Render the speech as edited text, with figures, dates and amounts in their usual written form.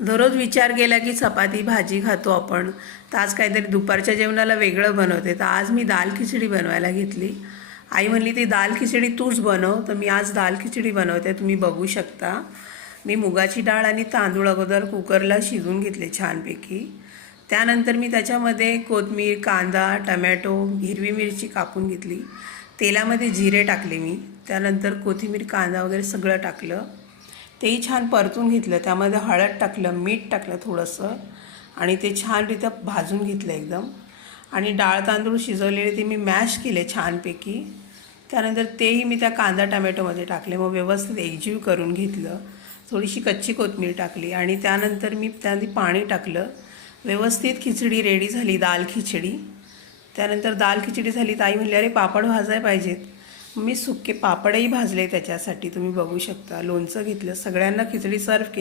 दररोज विचार केला की चपाती भाजी खातो आपण, तर आज काहीतरी दुपारच्या जेवणाला वेगळं बनवते. तर आज मी दाल खिचडी बनवायला घेतली. आई म्हणली ती दाल खिचडी तूच बनव, तर मी आज दाल खिचडी बनवते. तुम्ही बघू शकता मी मुगाची डाळ आणि तांदूळ अगोदर कुकरला शिजवून घेतले छानपैकी. त्यानंतर मी त्याच्यामध्ये कोथिंबीर, कांदा, टमॅटो, हिरवी मिरची कापून घेतली. तेलामध्ये जिरे टाकले मी. त्यानंतर कोथिंबीर, कांदा वगैरे सगळं टाकलं. तेही छान परतून घेतलं. त्यामध्ये हळद टाकलं, मीठ टाकलं थोडंसं आणि ते छानरित्या भाजून घेतलं एकदम. आणि डाळ तांदूळ शिजवलेले ते मी मॅश केले छानपैकी. त्यानंतर तेही मी त्या कांदा टमॅटोमध्ये टाकले. मग व्यवस्थित एकजीव करून घेतलं. थोडीशी कच्ची कोथिंबीर टाकली आणि त्यानंतर मी त्यामध्ये पाणी टाकलं. व्यवस्थित खिचडी रेडी झाली, दाल खिचडी. त्यानंतर दाल खिचडी झाली तर आई म्हणली अरे पापड भाजायला पाहिजेत. मी सुके पापडही भाजले त्याच्यासाठी. तुम्ही बघू शकता. लोणचं घेतलं. सगळ्यांना खिचडी सर्व केली.